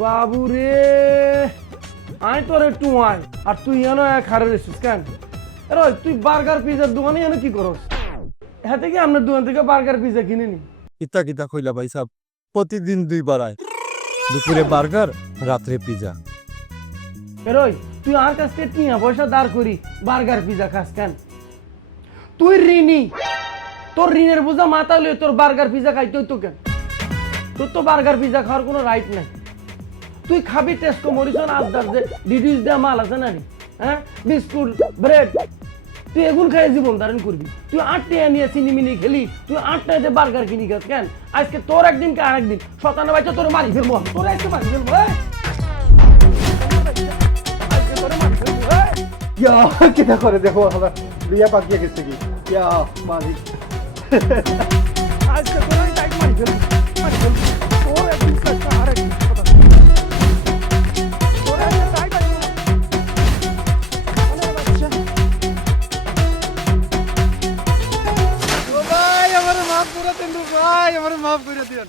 বাবু রে আয় তোর একটু আয় আর তুই এনো এক হারে রেছিস কেন আরে তুই বার্গার পিজার দোকানে এনে কি করস হাতে কি আপনার দোকান থেকে বার্গার পিজা কিনে নি কিতা কিতা কইলা ভাই সাহেব প্রতিদিন 2 বার আয় দুপুরে বার্গার রাত্রে পিজা এরই তুই আর কাছ থেকে টিয়া পয়সা দাঁড় করি বার্গার পিজা খাস কেন তুই ঋণী তোর ঋণের বোঝা মাথা লয়ে তোর বার্গার পিজা খাইতে হইতো কেন তোর তো বার্গার পিজা খাওয়ার কোনো রাইট নাই তুই খাবি টেস্কো মরিসন আদার যে ডিডিউস দেওয়া মাল আছে না রে হ্যাঁ বিস্কুট ব্রেড তুই এগুলো খাই জীবন ধারণ করবি তুই 8 টাকা নিয়ে চিনিমিনি খেলি তুই 8 টাকাতে বার্গার কিনি খাস কেন আজকে তোর একদিন কে আরেকদিন শতানা বাইচা তোর মারি ফেলবো তোর একটু মারি ফেলবো ইয়া কিতা করে দেখো আমার বিয়া পাকিয়ে গেছে কি ইয়া মালিক আজকে তোর টাইট মারি ফেলবো তোর একদিন কে আরেকদিন তোর একদিন টাইট ভাই আমার মাফ করে দেন ভাই আমার মাফ করে দেন